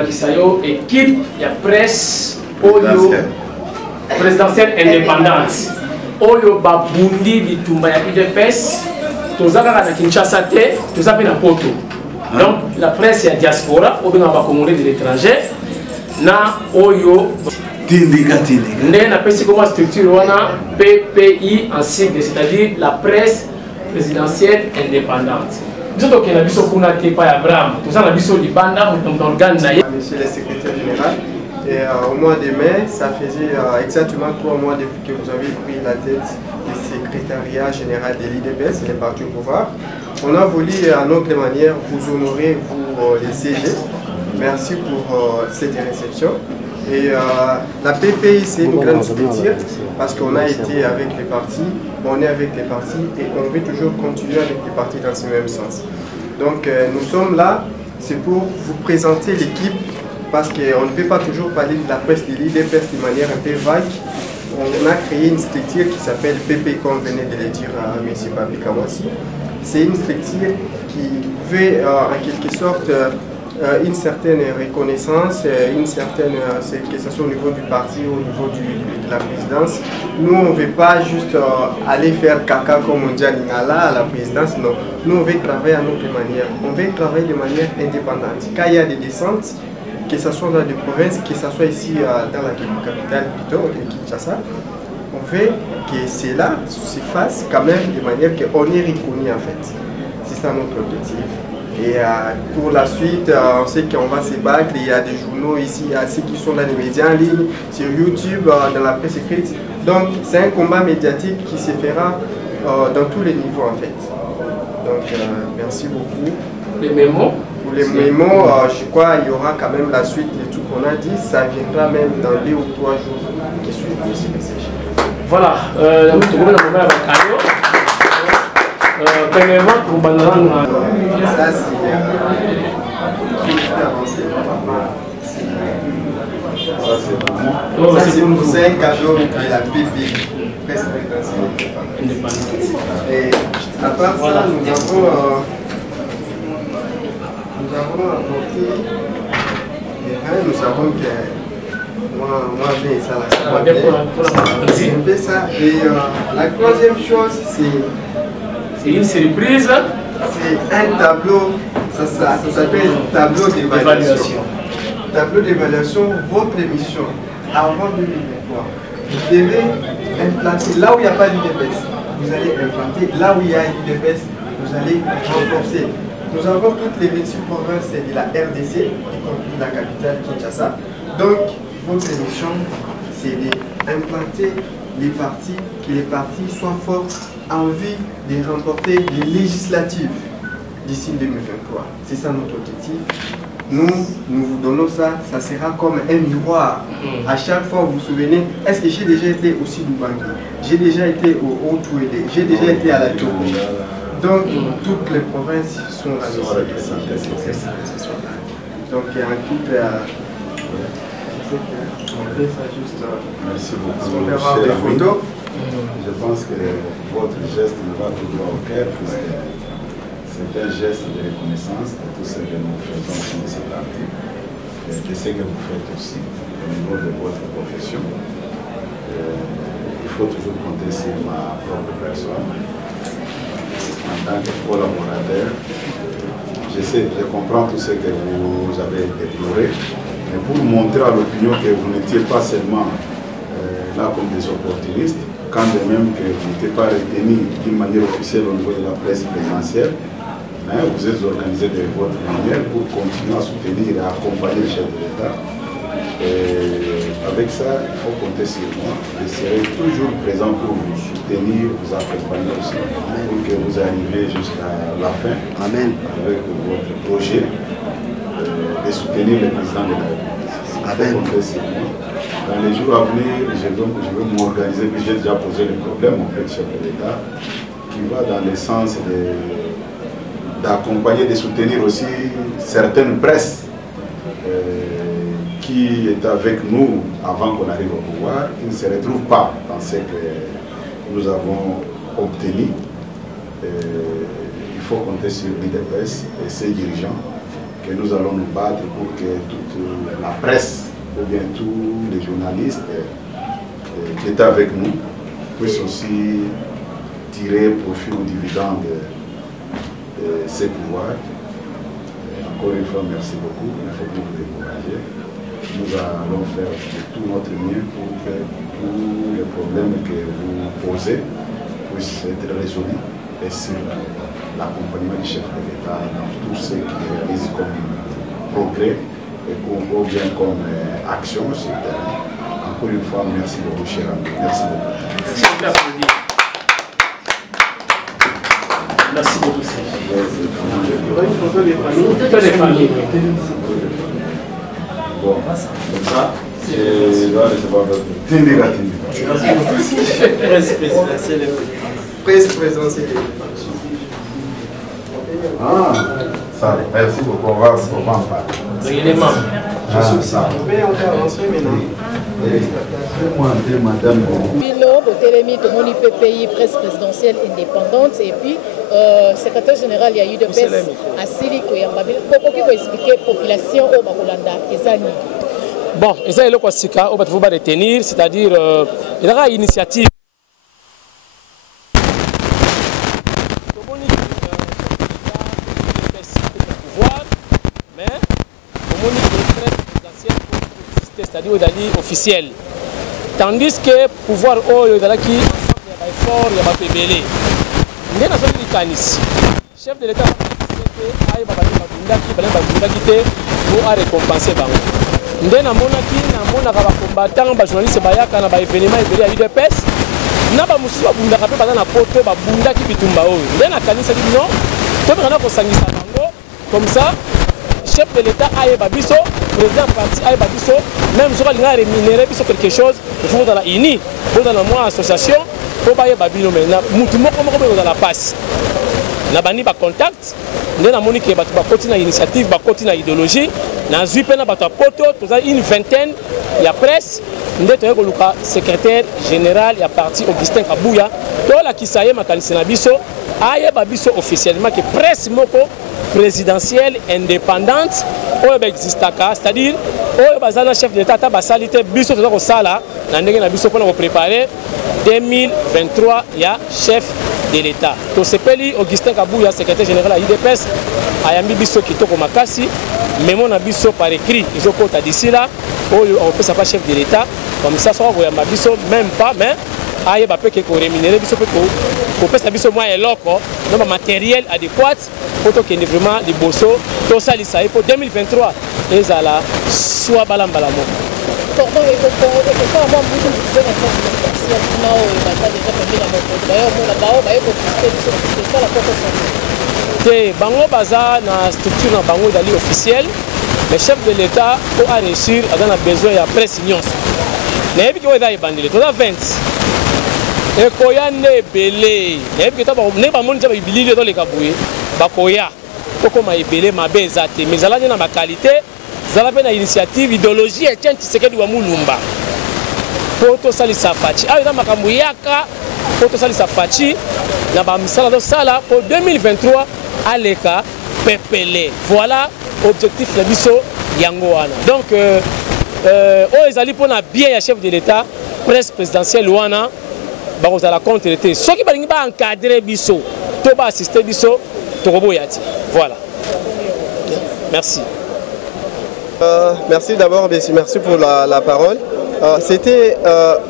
Kisayo, équipe, il y a presse, Oyo, présidentielle indépendante. Oyo Babundi, Bitumba, il y a UDPS, tous à Kinshasa, tous à Poto. Donc la presse est diaspora, ou bien on va de l'étranger. Na Oyo. On a pensé comment structure, on a PPI en sigle, c'est-à-dire la presse présidentielle indépendante. Nous avons dit que Abraham, nous avons dit que l'organe. Monsieur le secrétaire général, et au mois de mai, ça faisait exactement 3 mois depuis que vous avez pris la tête du secrétariat général de l'IDPS, le parti au pouvoir. On a voulu à notre manière vous honorer, vous les CG. Merci pour cette réception. Et la PPI, c'est une grande structure parce qu'on a été avec les partis, on est avec les partis et on veut toujours continuer avec les partis dans ce même sens. Donc nous sommes là, c'est pour vous présenter l'équipe parce qu'on ne peut pas toujours parler de la presse de l'IDPS de manière un peu vague. On a créé une structure qui s'appelle PP, comme venait de le dire à M. Papi Kamwasi. C'est une structure qui veut en quelque sorte une certaine reconnaissance, une certaine, que ce soit au niveau du parti, au niveau de la présidence. Nous, on ne veut pas juste aller faire caca comme on dit à Lingala, à la présidence, non. Nous, on veut travailler à notre manière. On veut travailler de manière indépendante. Quand il y a des descentes, que ce soit dans les provinces, que ce soit ici dans la capitale, plutôt, de Kinshasa, on veut que cela se fasse quand même de manière qu'on est reconnu en fait. C'est ça notre objectif. Et pour la suite, on sait qu'on va se battre. Il y a des journaux ici, il y a ceux qui sont dans les médias en ligne, sur YouTube, dans la presse écrite. Donc c'est un combat médiatique qui se fera dans tous les niveaux en fait. Donc merci beaucoup. Les mémos? Pour les mémos, je crois qu'il y aura quand même la suite de tout qu'on a dit. Ça viendra même dans 2 ou 3 jours qui suivent le CPCG. Voilà, premièrement, pour Bandaran. Ça, c'est un cadeau de la PPI, presse présidentielle indépendante. Et à part ça, nous avons apporté, nous savons que moi j'ai ça, c'est un peu ça. Et la troisième chose, c'est une surprise. C'est un tableau, ça s'appelle tableau d'évaluation. Tableau d'évaluation, votre émission avant 2023. Vous devez implanter là où il n'y a pas d'IDPS. Vous allez implanter là où il y a l'IDPS, vous allez renforcer. Nous avons toutes les 26 provinces de la RDC, y compris la capitale Kinshasa. Donc, votre émission, c'est d'implanter les partis, que les partis soient forts en vue de remporter les législatives d'ici 2023. C'est ça notre objectif. Nous vous donnons ça, ça sera comme un miroir. À chaque fois, vous vous souvenez, est-ce que j'ai déjà été aussi du Bangui? J'ai déjà été au Haut-Touélé, j'ai déjà été à la Togo. Donc, toutes les provinces sont là. Donc, en tout merci beaucoup. On peut avoir des photos. Je pense que votre geste me va tout droit au cœur, puisque c'est un geste de reconnaissance de tout ce que nous faisons dans cet article et de ce que vous faites aussi au niveau de votre profession. Il faut toujours compter sur ma propre personne en tant que collaborateur. Je comprends tout ce que vous avez déploré, mais pour montrer à l'opinion que vous n'étiez pas seulement là comme des opportunistes, quand de même que vous n'étiez pas retenu d'une manière officielle au niveau de la presse présidentielle, mais vous êtes organisé de votre manière pour continuer à soutenir et à accompagner le chef de l'État. Et avec ça, il faut compter sur moi. Je serai toujours présent pour vous soutenir, vous accompagner aussi, pour que vous arriviez jusqu'à la fin. Amen. Avec votre projet de soutenir le président de la République. Amen. Il faut compter sur moi. Dans les jours à venir, je vais m'organiser, puis j'ai déjà posé le problème auprès du chef de l'État, qui va dans le sens d'accompagner, de soutenir aussi certaines presses qui étaient avec nous avant qu'on arrive au pouvoir, qui ne se retrouvent pas dans ce que nous avons obtenu. Il faut compter sur l'IDPS et ses dirigeants que nous allons nous battre pour que toute la presse, ou bien tous les journalistes qui étaient avec nous, puissent aussi tirer profit ou dividende de ces pouvoirs. Encore une fois, merci beaucoup. Il faut que vous décourager. Nous allons faire tout notre mieux pour que tous les problèmes que vous posez puissent être résolus et sur l'accompagnement du chef de l'État dans tout ce qu'il réalise comme progrès et ou bien comme action sur le terrain. Encore une fois, merci beaucoup, cher ami. Merci beaucoup. Merci beaucoup. Il y aura une photo des familles. Bon, comme ça, je dois recevoir votre Tindira. Presse présidentielle. Ah, ça, merci beaucoup. On va en parler. Élément. Ça. On peut intervention maintenant. Fais-moi un peu, madame. Bilo, Botelemi, Tomoni PPI, presse présidentielle indépendante, et puis secrétaire général, il y a eu de PES à Sili Koyambabil. Pourquoi vous expliquer la population au Bakolanda et Zani? Bon, et ça, il faut retenir, c'est-à-dire, il y aura une initiative. C'est-à-dire officiel. Tandis que pouvoir il y a effort, il y a PBL. Chef de l'État a récompensé. Combattant, journaliste événement à l'UDPS. Comme ça, chef de l'État a babiso, président parti a babiso, même si on a rémunéré quelque chose, il faut dans la INI, dans la association, pour bailler babino maintenant, mutumo comme dans la passe. Na bani ba contact, ndena moni ke batu ba continue initiative, ba continue idéologie, na zupe na batu poto, toza une vingtaine ya presse, ndeto yeko luka secrétaire général ya parti Augustin Kabuya, to la kisaye makanisi na biso, aye babiso officiellement que presse moko présidentielle indépendante oyo existaka, c'est-à-dire oyo bazana chef d'État ta basalite biso toza ko sala na ndenge na biso pona ko préparer 2023 ya chef de l'État. To sepeli Augustin Kabuya, secrétaire général à l'UDPS, ayambi biso kitoko makasi, memo na biso par écrit, ils ont compté d'ici là, oyo on peut savoir chef de l'État, comme ça soit voyamba biso même pas, mais aye ba pe ke ko rémunérer biso pe ko pesa biso moi eloko, no matériel adéquat pour que vraiment les bosso tout ça li pour 2023 ezala soit balambala mo. Pardon, et comment bango baza na structure na bango dali officiel, le chef de l'État a réussi à besoin de presse nyonso. Na yebi ko eza ebandele to 20 e koya ne belé na yebi ko ne ba moni ba bilili to le kabuye ba koya to ko ma ebele mabe ezate mais ala na ba qualité zala pe na initiative idéologie et tiens Tshisekedi wa mulumba poto sali safachi ayo na makambo yaka poto sali safachi na ba misala do sala pour 2023 aleka pepele. Voilà objectif na biso yango wana. Donc o ezali pona bien ya chef de l'État presse présidentielle wana ba ko la contre été soki balingi ba encadrer biso to ba assister biso to roboyati. Voilà. Merci. Merci d'abord, merci pour la parole. C'était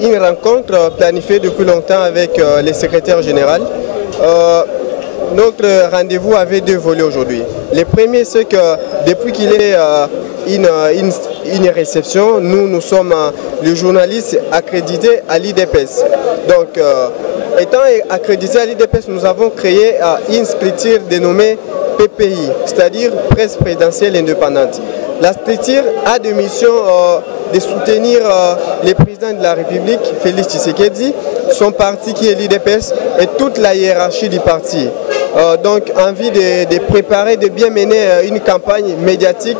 une rencontre planifiée depuis longtemps avec les secrétaires généraux. Notre rendez-vous avait deux volets aujourd'hui. Le premier, c'est que depuis qu'il est une réception, nous sommes les journalistes accrédités à l'IDPS. Donc, étant accrédités à l'IDPS, nous avons créé une structure dénommée PPI, c'est-à-dire Presse Présidentielle Indépendante. La structure a de mission de soutenir le président de la République, Félix Tshisekedi, son parti qui est l'IDPS et toute la hiérarchie du parti. Donc, envie de préparer, de bien mener une campagne médiatique,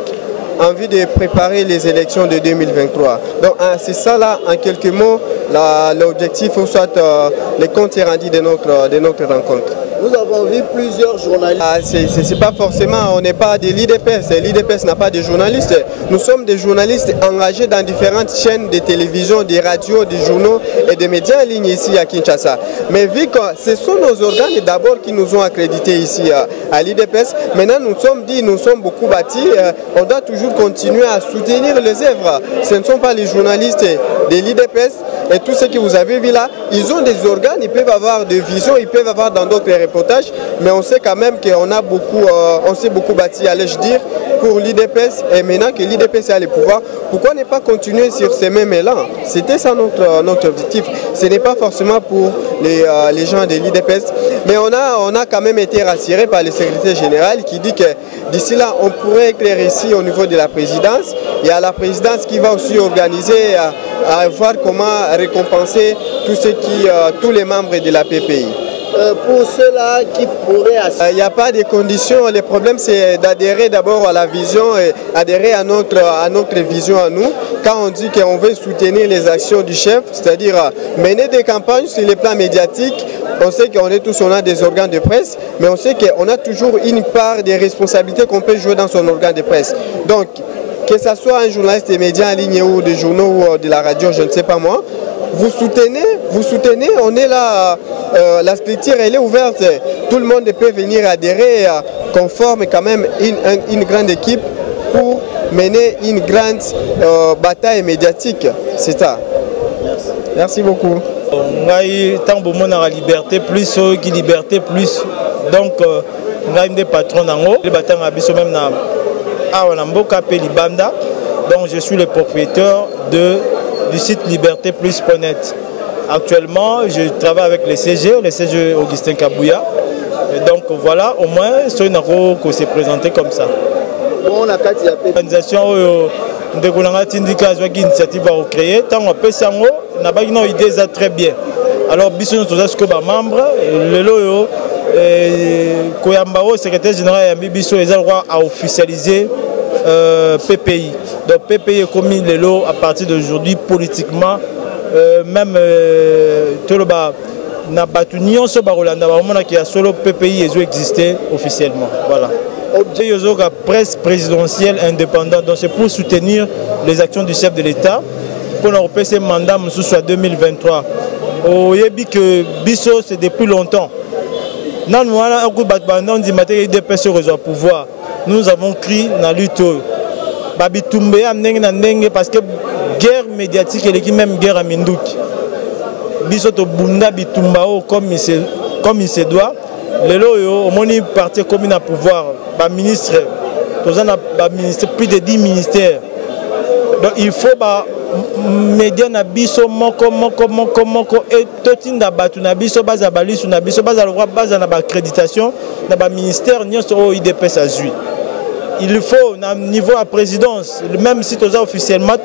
envie de préparer les élections de 2023. Donc, c'est ça là, en quelques mots, l'objectif ou soit les comptes rendus de notre rencontre. Nous avons vu plusieurs journalistes. C'est pas forcément, on n'est pas de l'IDPS. L'IDPS n'a pas de journalistes. Nous sommes des journalistes engagés dans différentes chaînes de télévision, des radios, des journaux et des médias en ligne ici à Kinshasa. Mais vu que ce sont nos organes d'abord qui nous ont accrédités ici à l'IDPS, maintenant nous sommes beaucoup bâtis. On doit toujours continuer à soutenir les œuvres. Ce ne sont pas les journalistes de l'IDPS et tous ceux que vous avez vus là, ils ont des organes, ils peuvent avoir des visions, ils peuvent avoir dans d'autres reportages, mais on sait quand même qu'on a beaucoup, on s'est beaucoup bâti, allais-je dire, pour l'IDPS. Et maintenant que l'IDPS a le pouvoir, pourquoi ne pas continuer sur ces mêmes élans? C'était ça notre objectif. Ce n'est pas forcément pour les gens de l'IDPS, mais on a quand même été rassuré par le secrétaire général qui dit que d'ici là, on pourrait être ici au niveau de la présidence. Il y a la présidence qui va aussi organiser à voir comment récompenser tous les membres de la PPI. Pour ceux-là qui pourraient... Il n'y a pas de conditions. Le problème, c'est d'adhérer d'abord à la vision et adhérer à notre vision à nous. Quand on dit qu'on veut soutenir les actions du chef, c'est-à-dire mener des campagnes sur le plan médiatique, on sait qu'on est tous, on a des organes de presse, mais on sait qu'on a toujours une part des responsabilités qu'on peut jouer dans son organe de presse. Donc, que ce soit un journaliste des médias en ligne ou des journaux ou de la radio, je ne sais pas moi, vous soutenez, on est là, la structure elle est ouverte, tout le monde peut venir adhérer, qu'on forme quand même une grande équipe pour mener une grande bataille médiatique, c'est ça. Merci beaucoup. Tant que mon a liberté plus, qui liberté plus, donc on a des patrons en haut, les bâtards à même na Mboka Libanda, donc je suis le propriétaire du site libertéplus.net. Actuellement, je travaille avec le CG Augustin Kabouya. Et donc voilà, au moins, c'est une roue qui s'est présentée comme ça. Bon, la organisation de Tindika a une initiative à créer. Tant qu'on peut s'en on n'a pas une idée très bien. Alors, bisous nous tous comme membres, le loyo, Koyambao, secrétaire général Yambi Bissou, ils ont le droit à officialiser PPI. Donc PPI est commis les lots à partir d'aujourd'hui politiquement, même tout le bas n'a pas tout ni on se barre là, qui a solo PPI et existé officiellement. Voilà. Objet la presse présidentielle indépendante, donc c'est pour soutenir les actions du chef de l'État. Pour nous repasser mandat soit 2023. Au Yébi que Bisso c'est depuis longtemps. Nous avons un coup de dit matériel de PSE au pouvoir. Nous avons crié dans la lutte. Babi Toumbe parce que guerre médiatique et même guerre à Mindouki. Bisso to bunda bitumbao comme il se doit. Les loyaux, au moins parti commune à pouvoir, ministre, plus de 10 ministères. Donc il faut médias na biso moko et totin da batu na biso baza balisu na biso baza loi baza na accréditation na ba ministère nyonso o IDPS azui. Il faut na niveau à présidence même si toza officiellement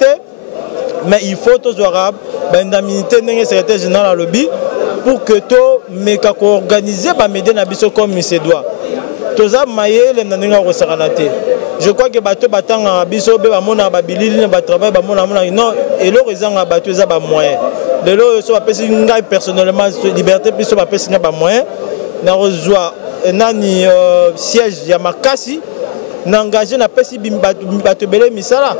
mais il faut tous arabes indemnité ndenge secrétaire général à lobby pour que to meka ko organiser ba médias na biso comme il se doit. Toza mayele na ndenge ko saranate. Je crois que bateau batanga biso be ba mona ba bilili ba travail ba mona non et le rezanga bateau za ba moyen. De lo so ba pesi ngai personnellement liberté biso ba pesi ba moyen na rejoa nani siège ya makasi na engagé na pesi bateau belé misala.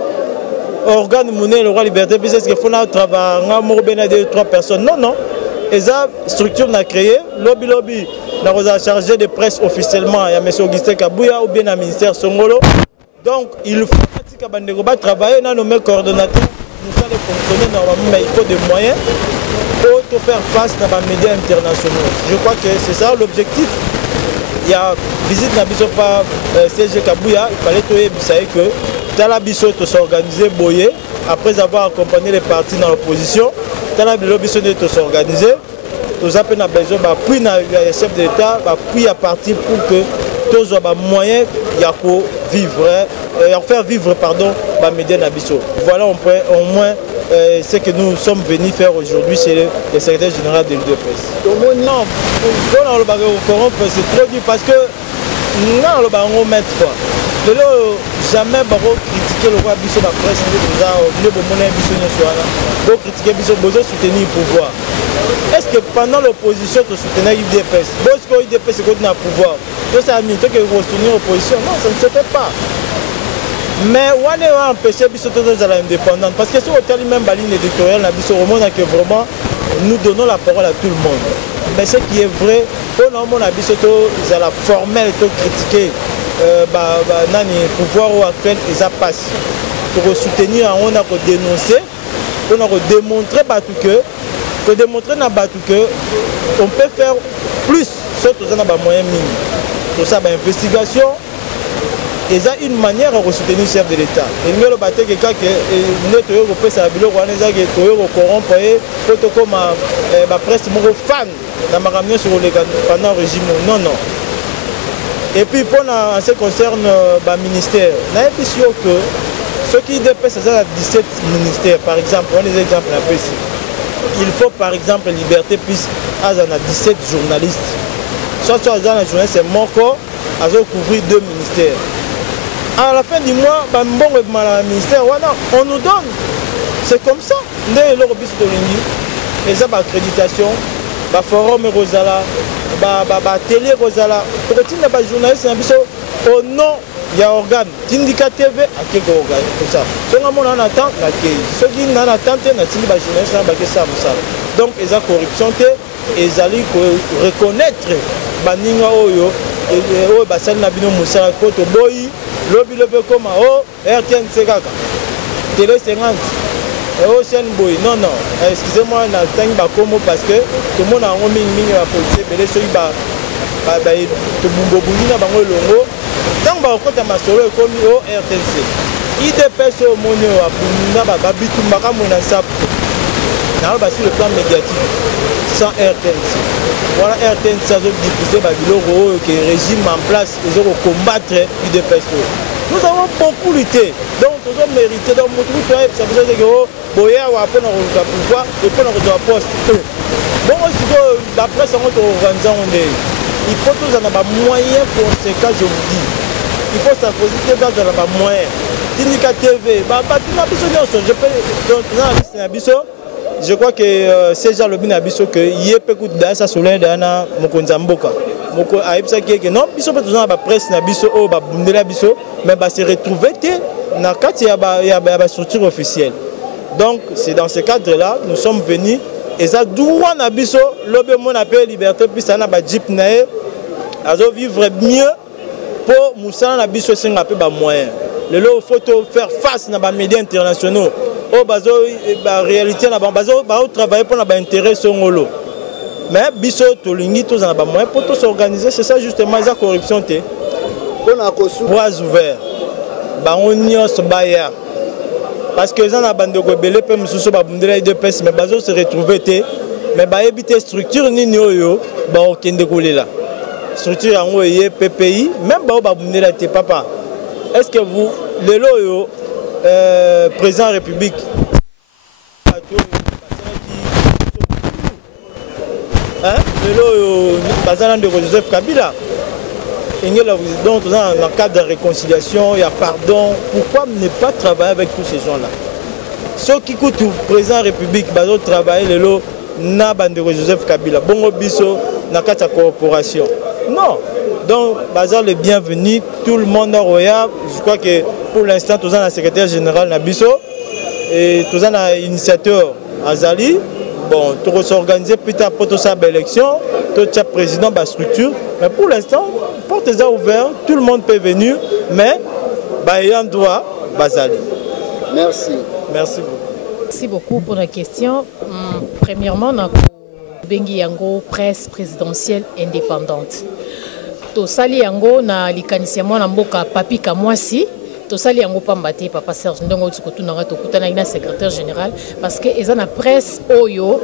Organe monnaie le roi liberté biso est-ce que faut na travailler nga mo bena 2-3 personnes non et ça structure na créé lobby na rosa chargé de presse officiellement ya monsieur Augustin Kabouya ou bien na ministère Songolo. Donc il faut travailler dans nos coordonnateurs, nous allons fonctionner normalement, mais il faut des moyens pour faire face à les médias internationaux. Je crois que c'est ça l'objectif. Il y a visite na biso par CG Kabouya, il fallait que Talabiso s'organiser boyer après avoir accompagné les partis dans l'opposition. Talabiso de s'organiser. Nous avons besoin d'appui dans le chef de l'État, d'appui à partir pour que tous les moyens de vivre, faire vivre les médias Nabiso. Voilà au moins ce que nous sommes venus faire aujourd'hui chez le secrétaire général de l'UDPS. Non, c'est trop dur parce que nous avons mettre quoi. De là, jamais critiquer le roi Bisso la presse, nous avons critiquer Bisso, besoin soutenir le pouvoir. Est-ce que pendant l'opposition, tu soutenais l'UDPS? Est-ce que l'UDPS est contre le pouvoir? Donc ça a mis que vous soutenez l'opposition? Non, ça ne se fait pas. Mais on a empêché l'indépendance. Parce que si on a même la ligne éditoriale, vraiment, nous donnons la parole à tout le monde. Mais ce qui est vrai, on a la formelle critiquer le pouvoir actuel et ça passe. Pour soutenir, on a dénoncé, on a démontré que on peut faire plus, surtout dans les moyens minimes. Pour ça, l'investigation, et ça une manière de soutenir le chef de l'État. Et nous, avons dit que quelqu'un qui est européen, c'est un corrompu, comme la presse fan sur pendant le régime. Non, non. Et puis, pour en ce qui concerne le ministère, nous avons sûr que ceux qui dépassent 17 ministères, par exemple, on a des exemples un peu ici. Il faut par exemple Liberté puisse avoir 17 journalistes. Soit dans la journée, c'est mon corps, à couvrir 2 ministères. À la fin du mois, ministère, on nous donne. C'est comme ça. Et ça, l'accréditation, le forum Rosala, la télé Rosala, pour que les journalistes, au nom, il y a organe. Tindica TV, à quel organe tout ça. Si on attend, ceux qui n'en attendent, donc, ils ont corruption, ils allaient reconnaître Baninga Oyo, et Basal Nabino Moussa, Koto Boyi, Lobby comme RTNC Kaka, Télé 50, Ocean Boy. Non, non, excusez-moi, on a le temps parce que tout le monde a remis une la police, mais les ceux qui ont tant que tu as solo comme RTNC, il dépêche au monde à Bouna, Babitumba, Monasap, sur le plan médiatique, sans RTNC. Voilà, RTNC a diffusé le régime en place, ils ont combattre l'UDPS. Nous avons beaucoup lutté, donc nous avons mérité, donc nous avons fait ça veut dire que Boya va apprendre à pouvoir et puis on va poste. Bon, la presse en organisant, il faut tous en avoir moyens conséquents, je vous dis. Il faut s'imposer que dans les moyens. Tindica TV, je crois que ces gens le Abisso que il peut écouter ça sur l'un Mokonzamboka. Moko aïbsa qui non, biso peut toujours la presse na biso o ba bundela biso, mais ba se retrouver na kati ya ba structure officielle. Donc c'est dans ce cadre-là nous sommes venus et ça droit na biso lobe mon appel liberté puis ça na ba jeep nae azo vivre mieux pour Moussa na biso singa pe ba moyen. Le lot faut faire face na ba médias internationaux. Oh bazo ba réalité na ba bazo ba travailler pour na ba intérêt songolo. Mais biso tolingi tous en ba moyen pour tous s'organiser, c'est ça justement la corruption té. On a bras ouverts. Ba onyo so baya. Parce que ça na bande ko belé pe mususu ba bundela de pes mais bazo se retrouver té mais ba éviter structure nini oyo ba okende kolela. Structure en oye PPI même ba bundela té papa. Est-ce que vous le loyo président de la République de Joseph Kabila donc dans le cadre de réconciliation il y a pardon, pourquoi ne pas travailler avec tous ces gens là ceux qui coûtent au président de la République travailler le lot na bande de Joseph Kabila bongo biso na kata corporation non donc bazar le bienvenu tout le monde royal je crois que pour l'instant tous en secrétaire général na biso et tous en initiateur Azali. Bon, tout s'organiser plus tard pour toute sa élection, tout le président de la structure. Mais pour l'instant, portes sont ouvertes, tout le monde peut venir, mais il y a un droit, Bazali. Merci. Merci beaucoup. Merci beaucoup pour la question. Premièrement, on a Bengi Yango, presse présidentielle indépendante. Tout sali Yango, na likanisiamo na mboka Papi Kamwasi. Tout ça, il y a un papa Serge Ndongo na secrétaire général parce que ils ont la presse oyo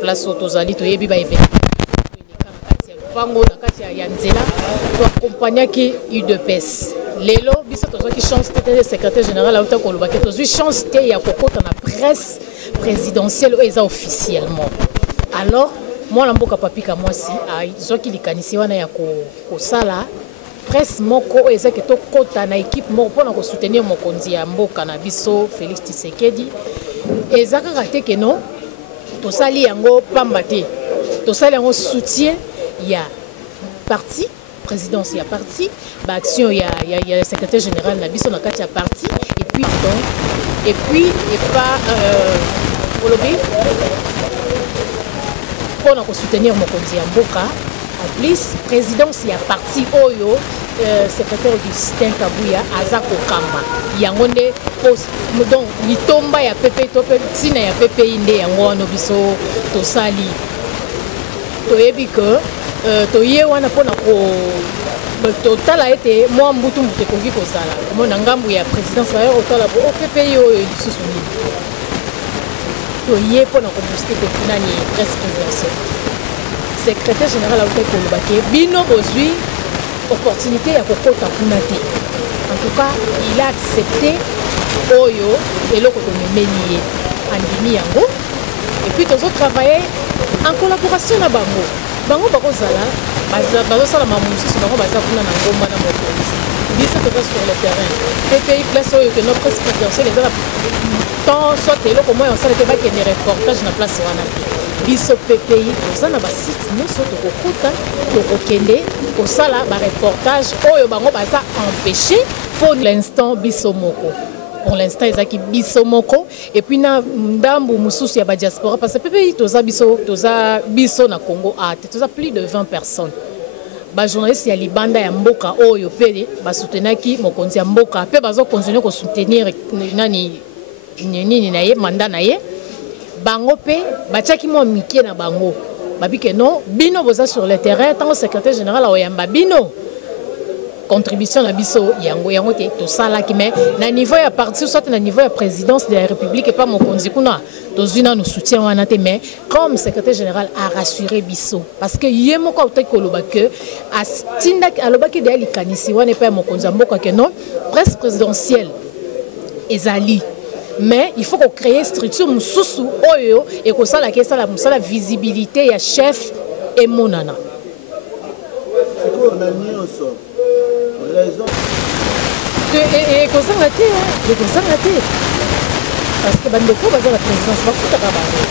place autozali to yebi ba événement pango na kati ya Yanzela to accompagner qui UDPS lelo biso to qui chance de secrétaire général a autant ko lobaki to chance te ya kokota na presse présidentielle oyo officiellement alors moi la mboka Papi Kamwasi zo ki likanisi wana ya ko sala presse moko ezaki to kota na équipe moko pona ko soutenir mokonzi ya mboka na biso Félix Tshisekedi ezaka kate que non tosali yango pamba te tosali yango soutien ya parti présidence ya parti ba action ya secrétaire général na biso na kati ya parti et puis pas olobi pour soutenir mokonzi ya mboka en plus présidence ya parti oyo secrétaire Augustin Kabuya aza kokamba yango nde donc litomba ya PP to sina ya PPI nde yango wana biso tosali toyebi que toye wana pona ko totala ete mwa mbutu mbutu ekoki kozala omona ngambu ya présidence bayo otala bo PPI oyo lisusu nini toye pona kobooste nani presse présidentielle secrétaire général auto kolobaki bino bozwi opportunité ya kokota kuna te en tout cas il a accepté oyo eloko tomemeli ye andimi yango et puis tozo travailler en collaboration na bango bakozala bazosala mamosusu bango baza kuna na ngomba na mokonzi biso toza sur le terrain PPI place oyo ke no presse présidentielle ezala tant soit eloko moya osala te bakende reportage na place wana te biso PPI toza na basite nyonso tokokuta tokokende kosala bareportage oyo bango baza empêché pour l'instant biso moko. Pour l'instant, ils ont biso moko et puis na ndambu mususu ya ba diaspora parce que PPI toza biso na Congo toza plus de 20 personnes. Ba journaliste ya libanda ya mboka oyo pele ba soutenaki mokonzi ya mboka pe bazo continuer ko soutenir nani na ye mandat na ye bango pe batiaki mo mikie na bango babike non bino boza sur le terrain tant secrétaire général oyamba bino contribution na biso yango te to sala ki mais na niveau ya parti soit na niveau ya présidence de la République et pas mokonzi kuna tozuna nous soutien wana te mais comme secrétaire général a rassuré biso parce que yemo ko te koloba que astinda alobaki de likanisi wana pas mokonzi mboka que non presse présidentielle ezali mais il faut qu'on crée structure mususu oyo et ko sala ke sala musala visibilité ya chef et monana ekozanga te parce que bandeko baza la présidence bafutaka bango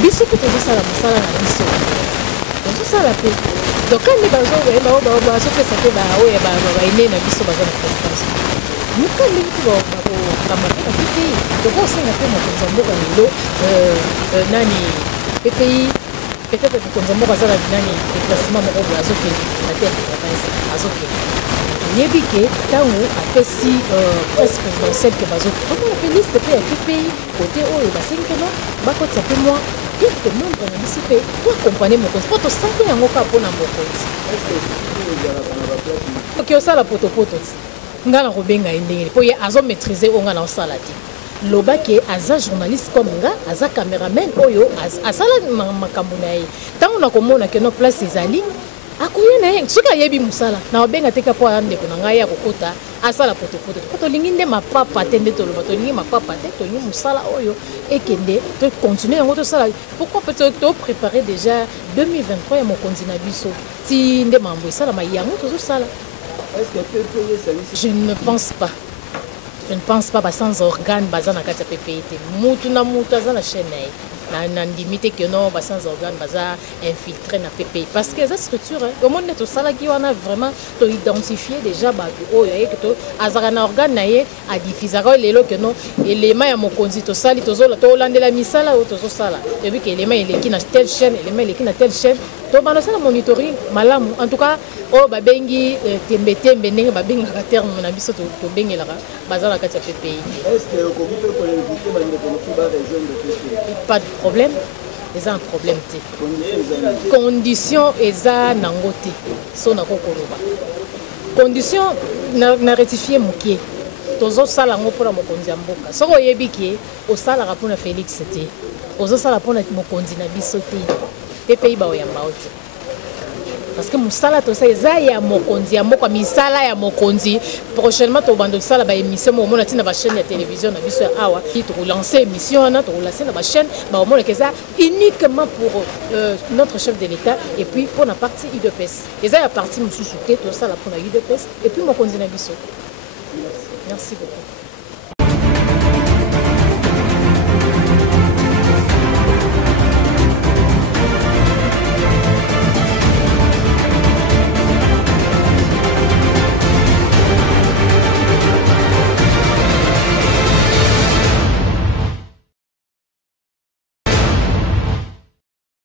biso mpe tozosala mosala na biso tozosala mpe donc kande bazopesa te baoyo baene na biso baza na présidence mokande mpe bakokamba mpe na PPI tokosenga mpe mokonzi ya mboka lelo nani PPI peut-être mokonzi ya mboka aza na nani déplacement moko boye azokende na terre de province azokende yebike tango apesi presse présidentielle que bazo comment la liste pe ya PPI côté oyo basenkelo bakotisa pe moi quelques membres na biso pe pour accompagner mokonzi po tosango yango ka mpona mokonzi oke osala potopoto nga na kobenga ye ndenge po ye azomaîtrise oyo nga na osala te lobaki aza journaliste comme nga aza caméraman oyo asala makambo na ye ntango nakomona ke no place ezali akoye na ye soki ayebi mosala na obenga te ka po andeko na ngai ya kokota asala potopoto po tolingi nde mapapa te nde toloba tolingi mapapa te tolingi mosala oyo ekende tocontinue yango tosala pourquoi peut-être topréparer déjà 2023 ya mokonzi na biso ti nde mambo esalama yango tozosala. Je ne pense pas. Je ne pense pas sans organe baza na kati ya PPI te mutu na mutu aza na chaîne na ndimite que non sans organe baza infiltré na PPI parce que eza structure au monde to sala ki wana vraiment to identifier déjà ba oyo que to azaka na organe na ye a diffuser lelo que non élément ya mokonzi to sali to zola to landela misala o to sala et puis que élément il est qui na telle chaîne élément il est qui na telle chaîne to bana sala monitoring malamu en tout cas o babengi tembe ndenge babengaka terme na biso to bengelaka baza na kati ya PPI. Est-ce que vous pouvez inviter la région de pas de problème, ils ont un problème. Condition eza nangote, so na kokoloba. Condition na rectifier mukie. Tozo sala ngo pour mokonzi ya mboka. Soko yebiki o sala ka pona Félix te. Ozo sala pona mokonzi na biso te. PPI ba oyamba oti. Parce que musala to sa eza ya mokonzi ya mboka misala ya mokonzi prochainement to bando sala ba émission mo mona tina ba chaîne ya télévision na biso awa qui to lancer émission na to lancer na ba chaîne ba mona que ça uniquement pour notre chef de l'état et puis pour la partie UDPS eza ya partie mususu te to sala pour la UDPS et puis mokonzi na biso. Merci beaucoup.